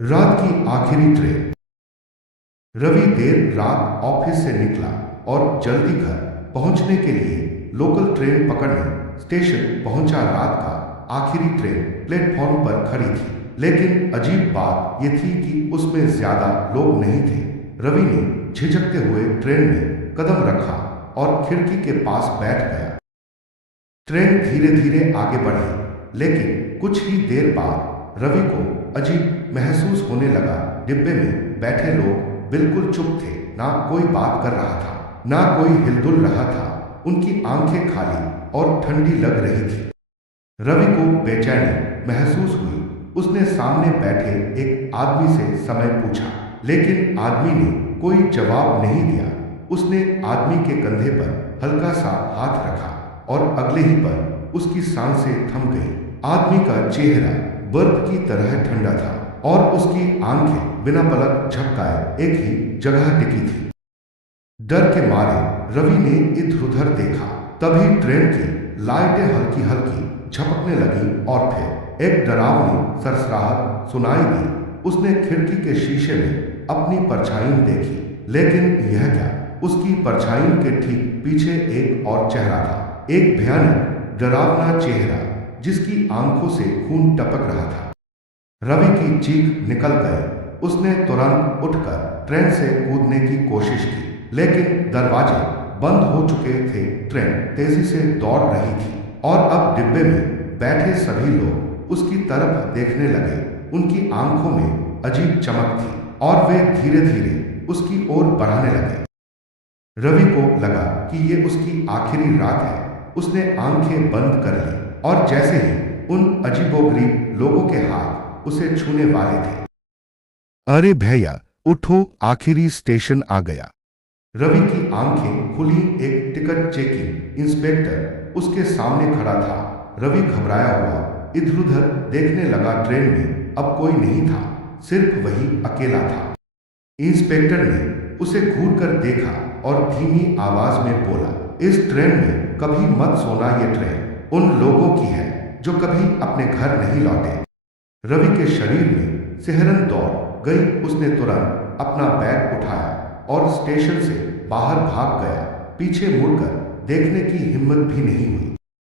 रात की आखिरी ट्रेन। रवि देर रात ऑफिस से निकला और जल्दी घर पहुंचने के लिए लोकल ट्रेन पकड़ने स्टेशन पहुंचा। रात का आखिरी ट्रेन प्लेटफॉर्म पर खड़ी थी, लेकिन अजीब बात यह थी कि उसमें ज्यादा लोग नहीं थे। रवि ने झिझकते हुए ट्रेन में कदम रखा और खिड़की के पास बैठ गया। ट्रेन धीरे धीरे आगे बढ़ी, लेकिन कुछ ही देर बाद रवि को अजीब महसूस होने लगा। डिब्बे में बैठे लोग बिल्कुल चुप थे, ना कोई बात कर रहा था, ना कोई हिलडुल रहा था। उनकी आंखें खाली और ठंडी लग रही थी। रवि को बेचैनी महसूस हुई। उसने सामने बैठे एक आदमी से समय पूछा, लेकिन आदमी ने कोई जवाब नहीं दिया। उसने आदमी के कंधे पर हल्का सा हाथ रखा और अगले ही पल उसकी सांसें थम गई। आदमी का चेहरा बर्फ की तरह ठंडा था और उसकी आंखें बिना पलक झपकाए एक ही जगह टिकी थी। डर के मारे रवि ने इधर उधर देखा। तभी ट्रेन की लाइटें हल्की हल्की झपकने लगी और फिर एक डरावनी सरसराहट सुनाई दी। उसने खिड़की के शीशे में अपनी परछाई देखी, लेकिन यह क्या, उसकी परछाई के ठीक पीछे एक और चेहरा था। एक भयानक डरावना चेहरा जिसकी आंखों से खून टपक रहा था। रवि की चीख निकल गई। उसने तुरंत उठकर ट्रेन से कूदने की कोशिश की, लेकिन दरवाजे बंद हो चुके थे। ट्रेन तेजी से दौड़ रही थी और अब डिब्बे में बैठे सभी लोग उसकी तरफ देखने लगे। उनकी आंखों में अजीब चमक थी और वे धीरे धीरे उसकी ओर बढ़ाने लगे। रवि को लगा कि ये उसकी आखिरी रात है। उसने आंखें बंद कर ली और जैसे ही उन अजीबोगरीब लोगों के हाथ उसे छूने वाले थे, अरे भैया उठो, आखिरी स्टेशन आ गया। रवि की आंखें खुली। एक टिकट चेकिंग इंस्पेक्टर उसके सामने खड़ा था। रवि घबराया हुआ इधर उधर देखने लगा। ट्रेन में अब कोई नहीं था, सिर्फ वही अकेला था। इंस्पेक्टर ने उसे घूर कर देखा और धीमी आवाज में बोला, इस ट्रेन में कभी मत सोना। ये ट्रेन उन लोगों की है जो कभी अपने घर नहीं लौटे। रवि के शरीर में सिहरन दौड़ गई। उसने तुरंत अपना बैग उठाया और स्टेशन से बाहर भाग गया। पीछे मुड़कर देखने की हिम्मत भी नहीं हुई।